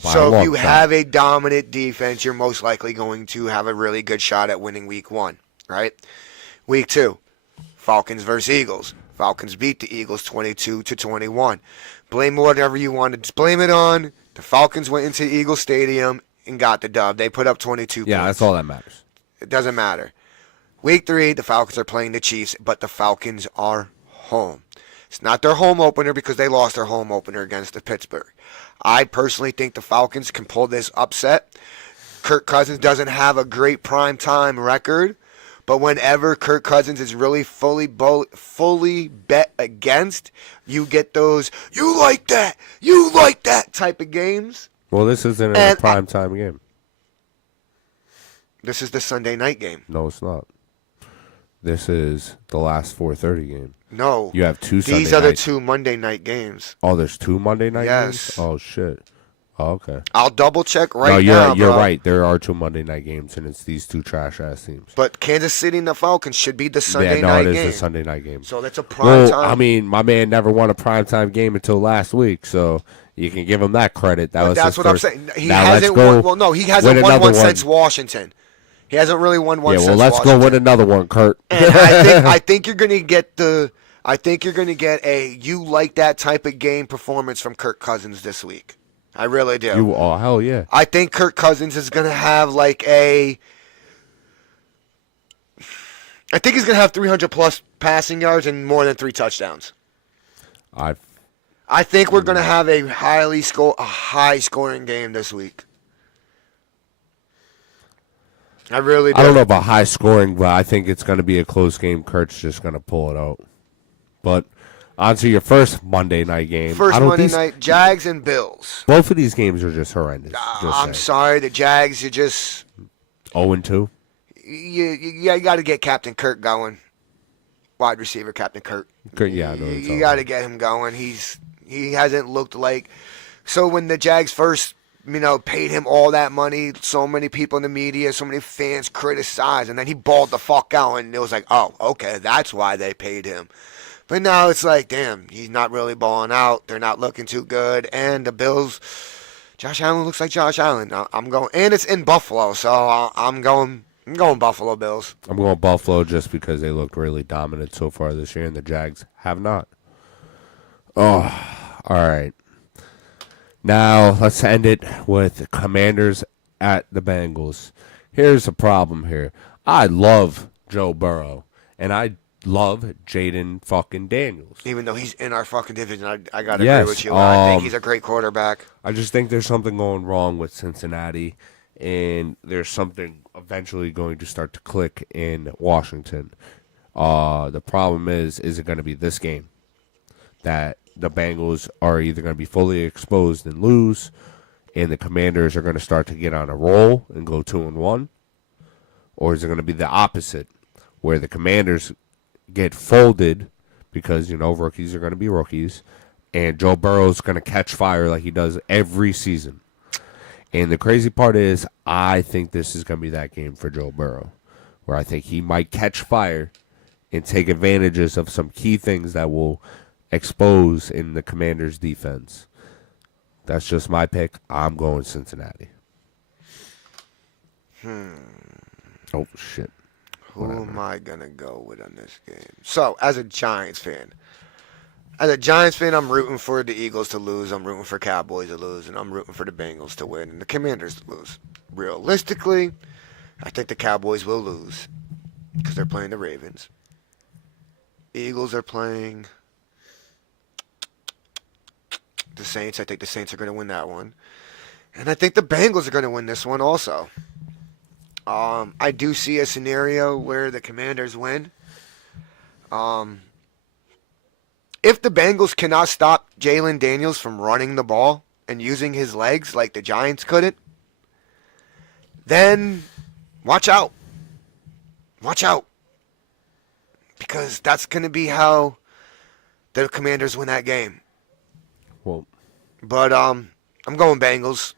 So if you have a dominant defense, you're most likely going to have a really good shot at winning week 1, right? Week 2, Falcons versus Eagles. Falcons beat the Eagles 22-21. Blame whatever you want to blame it on. The Falcons went into Eagles Stadium and got the dub. They put up 22 points. Yeah, that's all that matters. It doesn't matter. Week 3, the Falcons are playing the Chiefs, but the Falcons are home. It's not their home opener because they lost their home opener against the Pittsburgh. I personally think the Falcons can pull this upset. Kirk Cousins doesn't have a great primetime record, but whenever Kirk Cousins is really fully bet against, you get those, you like that type of games. Well, this isn't a primetime game. This is the Sunday night game. No, it's not. This is the last 4:30 game. No. You have two Sunday These are the nights. 2 Monday night games. Oh, there's 2 Monday night games? Yes. Oh, shit. Oh, okay. I'll double check right no, now, you're bro. right. There are 2 Monday night games, and it's these 2 trash-ass teams. But Kansas City and the Falcons should be the Sunday yeah, no, night it game. is a Sunday night game. So that's a prime time. I mean, my man never won a primetime game until last week, so you can give him that credit. That's what first. I'm saying. He now hasn't won. Well, no, he hasn't won one since Washington. He hasn't really won one since let's Washington. go win another one, Kurt. And I think you're going to get a you like that type of game performance from Kirk Cousins this week. I really do. Hell yeah. I think Kirk Cousins is going to have I think he's going to have 300 plus passing yards and more than 3 touchdowns. I think we're going to have a high scoring game this week. I really do. I don't know about high scoring, but I think it's going to be a close game. Kurt's just going to pull it out. But on to your first Monday night game. First Monday night, Jags and Bills. Both of these games are just horrendous. I'm sorry, the Jags, you just 0-2. You got to get Captain Kirk going. Wide receiver Captain Kirk. Yeah, I know you got to get him going. He hasn't looked like. So when the Jags first, paid him all that money, so many people in the media, so many fans criticized, and then he balled the fuck out, and it was like, oh, okay, that's why they paid him. But now it's like, damn, he's not really balling out. They're not looking too good, and the Bills, Josh Allen looks like Josh Allen. I'm going, and it's in Buffalo, so I'm going Buffalo Bills. I'm going Buffalo just because they looked really dominant so far this year, and the Jags have not. Oh, all right. Now, let's end it with the Commanders at the Bengals. Here's the problem here. I love Joe Burrow, and I love Jaden fucking Daniels. Even though he's in our fucking division, I got to agree with you. I think he's a great quarterback. I just think there's something going wrong with Cincinnati, and there's something eventually going to start to click in Washington. The problem is it going to be this game that the Bengals are either going to be fully exposed and lose, and the Commanders are going to start to get on a roll and go 2-1, or is it going to be the opposite, where the Commanders get folded because, rookies are going to be rookies, and Joe Burrow's going to catch fire like he does every season. And the crazy part is, I think this is going to be that game for Joe Burrow, where I think he might catch fire and take advantages of some key things that will expose in the Commanders' defense. That's just my pick. I'm going Cincinnati. Oh, shit. Who am Whatever. I going to go with on this game? So, as a Giants fan, I'm rooting for the Eagles to lose. I'm rooting for Cowboys to lose. And I'm rooting for the Bengals to win and the Commanders to lose. Realistically, I think the Cowboys will lose because they're playing the Ravens. Eagles are playing the Saints. I think the Saints are going to win that one. And I think the Bengals are going to win this one also. I do see a scenario where the Commanders win. If the Bengals cannot stop Jalen Daniels from running the ball and using his legs like the Giants couldn't, then watch out. Watch out. Because that's going to be how the Commanders win that game. Well, But I'm going Bengals.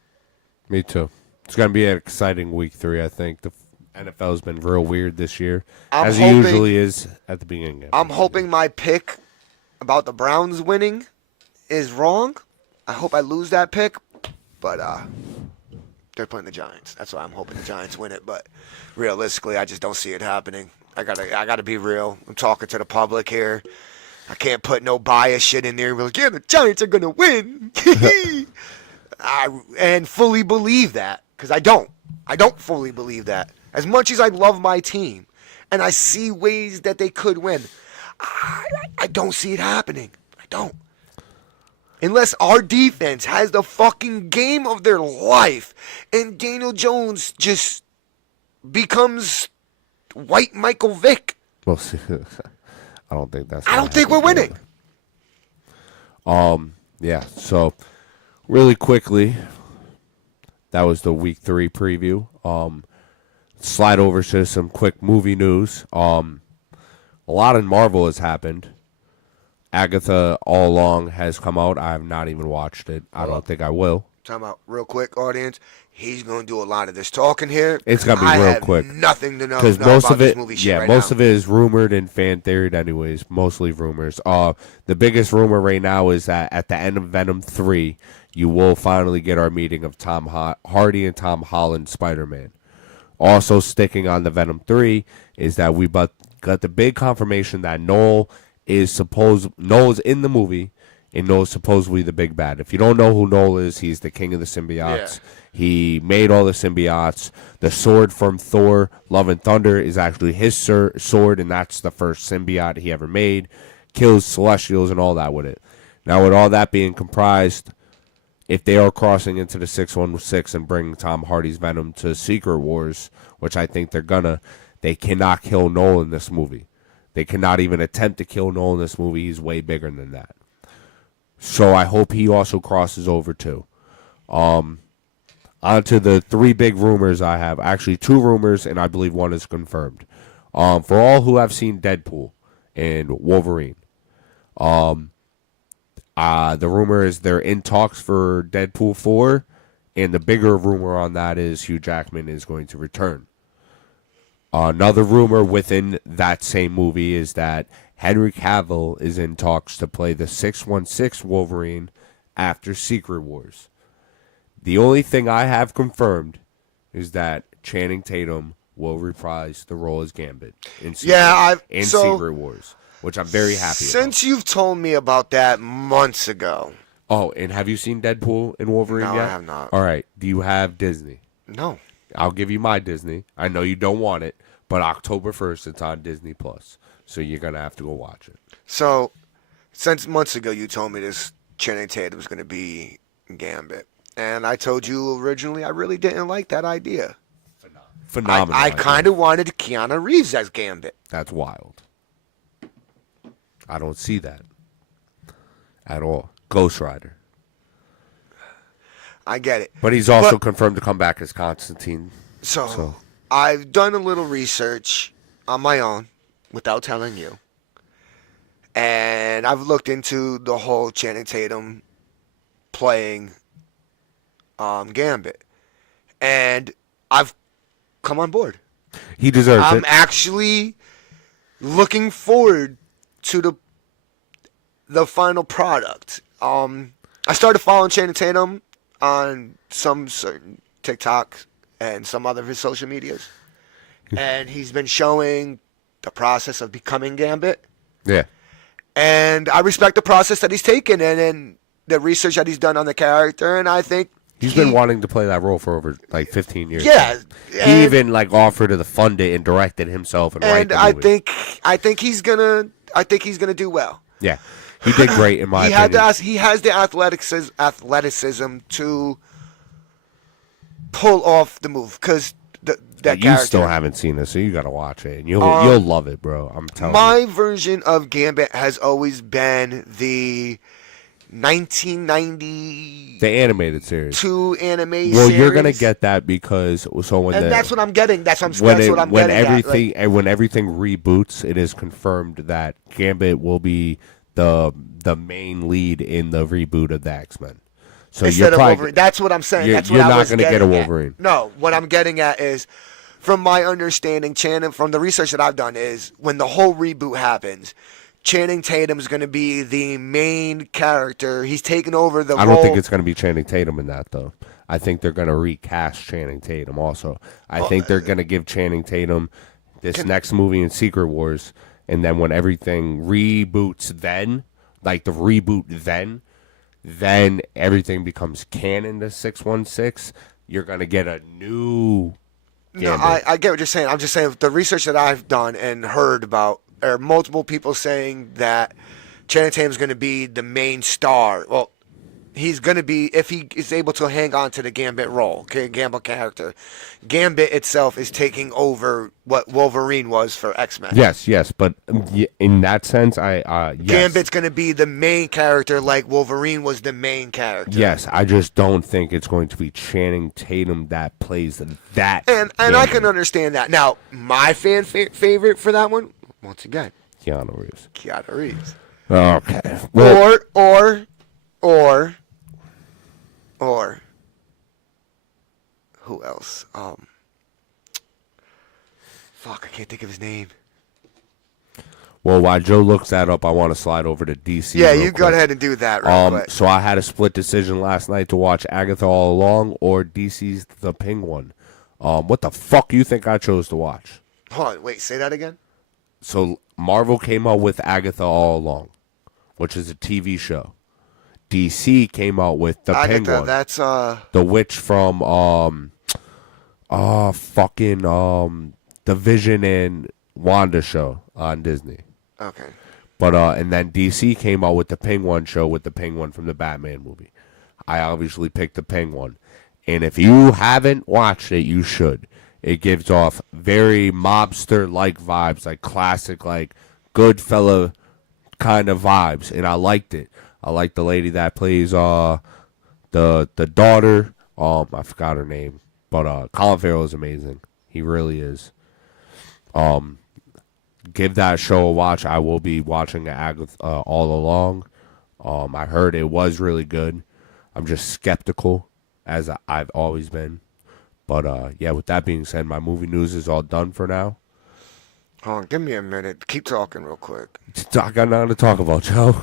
me too. It's going to be an exciting week 3, I think. The NFL has been real weird this year, as it usually is at the beginning. I'm hoping my pick about the Browns winning is wrong. I hope I lose that pick. But they're playing the Giants. That's why I'm hoping the Giants win it. But realistically, I just don't see it happening. I gotta be real. I'm talking to the public here. I can't put no bias shit in there. Be like, yeah, the Giants are gonna win, and fully believe that because I don't. I don't fully believe that. As much as I love my team, and I see ways that they could win, I don't see it happening. I don't. Unless our defense has the fucking game of their life, and Daniel Jones just becomes white Michael Vick. We'll see. I don't think that's. I don't think we're winning. Yeah. So, really quickly, that was the week 3 preview. Slide over to some quick movie news. A lot in Marvel has happened. Agatha All Along has come out. I have not even watched it. I don't think I will. Time out, real quick, audience. He's going to do a lot of this talking here. It's gonna be real quick. Nothing to know Because about most of this it, movie shit right most now. of it is rumored and fan theoried, anyways. Mostly rumors. The biggest rumor right now is that at the end of Venom 3, you will finally get our meeting of Tom Hardy and Tom Holland Spider-Man. Also sticking on the Venom 3 is that we got the big confirmation that Noel is in the movie, and Noel's supposedly the big bad. If you don't know who Noel is, he's the king of the symbiotes. Yeah. He made all the symbiotes. The sword from Thor, Love and Thunder, is actually his sword, and that's the first symbiote he ever made. Kills Celestials and all that with it. Now, with all that being comprised, if they are crossing into the 616 and bringing Tom Hardy's Venom to Secret Wars, which I think they're gonna, they cannot kill Noel in this movie. They cannot even attempt to kill Noel in this movie. He's way bigger than that. So I hope he also crosses over too. On to the 3 big rumors I have. Actually, 2 rumors, and I believe 1 is confirmed. For all who have seen Deadpool and Wolverine, the rumor is they're in talks for Deadpool 4, and the bigger rumor on that is Hugh Jackman is going to return. Another rumor within that same movie is that Henry Cavill is in talks to play the 616 Wolverine after Secret Wars. The only thing I have confirmed is that Channing Tatum will reprise the role as Gambit in Secret Wars, which I'm very happy about. Since you've told me about that months ago. Oh, and have you seen Deadpool and Wolverine yet? No, I have not. All right. Do you have Disney? No. I'll give you my Disney. I know you don't want it, but October 1st, it's on Disney+. So you're going to have to go watch it. So, since months ago you told me this Channing Tatum was going to be Gambit. And I told you originally I really didn't like that idea. Phenomenal. I kind of wanted Keanu Reeves as Gambit. That's wild. I don't see that at all. Ghost Rider. I get it. But he's also confirmed to come back as Constantine. So, I've done a little research on my own without telling you. And I've looked into the whole Channing Tatum playing Gambit. And I've come on board. He deserves it. I'm actually looking forward to the final product. I started following Channing Tatum on some certain TikTok and some other of his social medias, and he's been showing the process of becoming Gambit. Yeah. And I respect the process that he's taken and the research that he's done on the character, and I think He's been wanting to play that role for over like 15 years. Yeah, he even like offered to fund it and direct it himself and write the movie. I think he's gonna do well. Yeah, he did great in my opinion. He has the athleticism to pull off the move because that you character. still haven't seen it, so you got to watch it, and you'll love it, bro. I'm telling you. My version of Gambit has always been the 1990 the animated series. Anime well, series. you're gonna get that because that's what I'm getting. When everything reboots, it is confirmed that Gambit will be the main lead in the reboot of the X-Men. So Instead of Wolverine. That's what I'm saying. You're not going to get a Wolverine. No, what I'm getting at is, from my understanding, from the research that I've done, is when the whole reboot happens, Channing Tatum is going to be the main character. He's taking over the role. I don't think it's going to be Channing Tatum in that, though. I think they're going to recast Channing Tatum also. I think they're going to give Channing Tatum this next movie in Secret Wars, and then when everything reboots then, like the reboot then everything becomes canon to 616. You're going to get a new Gambit. No, I get what you're saying. I'm just saying the research that I've done and heard about, there are multiple people saying that Channing Tatum is going to be the main star. Well, he's going to be, if he is able to hang on to the Gambit role, Gambit character. Gambit itself is taking over what Wolverine was for X-Men. Yes, but in that sense, yes. Gambit's going to be the main character like Wolverine was the main character. Yes, I just don't think it's going to be Channing Tatum that plays that. And I can understand that. Now, my favorite for that one, once again, Keanu Reeves. Okay. Well, or who else? Fuck, I can't think of his name. Well, while Joe looks that up, I want to slide over to DC. Yeah, you go ahead and do that real quick. So I had a split decision last night to watch Agatha All Along or DC's The Penguin. What the fuck you think I chose to watch? Hold on, wait, say that again? So Marvel came out with Agatha All Along, which is a TV show. DC came out with the Agatha, Penguin. That's the witch from the Vision and Wanda show on Disney. Okay. But and then DC came out with the Penguin show with the Penguin from the Batman movie. I obviously picked the Penguin. And if you haven't watched it, you should. It gives off very mobster-like vibes, like classic, like good fella kind of vibes, and I liked it. I like the lady that plays the daughter. I forgot her name, but Colin Farrell is amazing. He really is. Give that show a watch. I will be watching Agatha All Along. I heard it was really good. I'm just skeptical, as I've always been. But yeah, with that being said, my movie news is all done for now. Hold on, give me a minute. Keep talking real quick. I got nothing to talk about, Joe.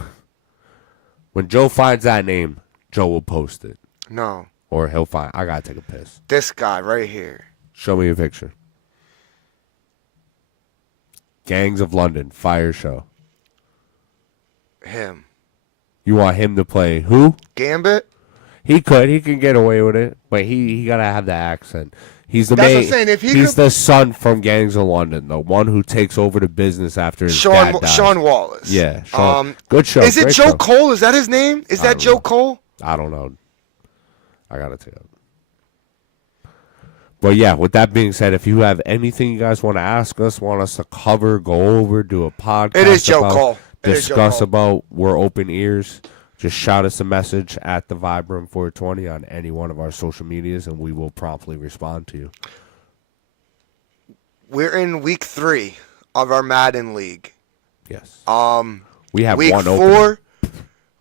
When Joe finds that name, Joe will post it. No. Or he'll find. I gotta take a piss. This guy right here. Show me a picture. Gangs of London, fire show. Him. You want him to play who? Gambit? He can get away with it, but he gotta have the accent. He's the That's main. what I'm saying. If he's the son from Gangs of London, the one who takes over the business after his dad dies. Sean Wallace. Yeah, Sean. Good show. Is it Great Joe show. Cole? Is that his name? Is that Joe Cole? I don't know. I gotta take it. But yeah, with that being said, if you have anything you guys want to ask us, want us to cover, go over, do a podcast, it is Joe Cole. Discuss about, we're open ears. Just shout us a message at the Vibram 420 on any one of our social medias, and we will promptly respond to you. We're in week 3 of our Madden League. Yes. We have week one 4. opening.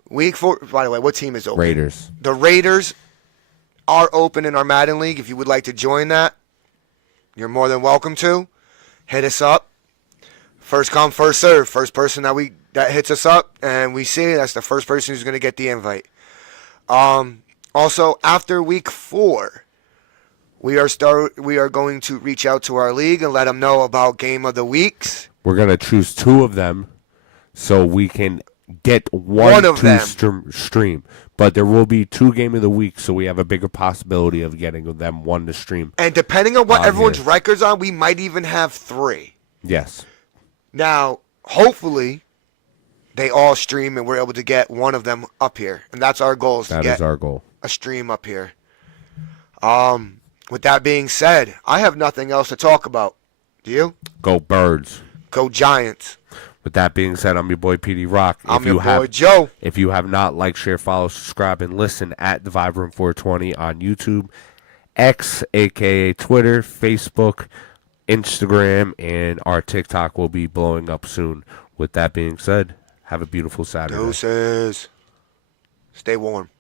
Week 4. By the way, what team is open? Raiders. The Raiders are open in our Madden League. If you would like to join that, you're more than welcome to. Hit us up. First come, first serve. First person that hits us up and we see, that's the first person who's going to get the invite. Also, after week 4, we are going to reach out to our league and let them know about game of the weeks. We're going to choose 2 of them so we can get one of to them. stream. But there will be 2 game of the week, so we have a bigger possibility of getting them one to stream. And depending on what everyone's here. records on, we might even have 3. Yes. Now, hopefully, they all stream and we're able to get one of them up here. And that's our goal, is to That get is our goal. a stream up here. With that being said, I have nothing else to talk about. Do you? Go Birds. Go Giants. With that being said, I'm your boy PD Rock. I'm your boy Joe. If you have not liked, share, follow, subscribe, and listen at the Vibe Room 420 on YouTube, X, aka Twitter, Facebook, Instagram, and our TikTok will be blowing up soon. With that being said, have a beautiful Saturday. Deuces. Stay warm.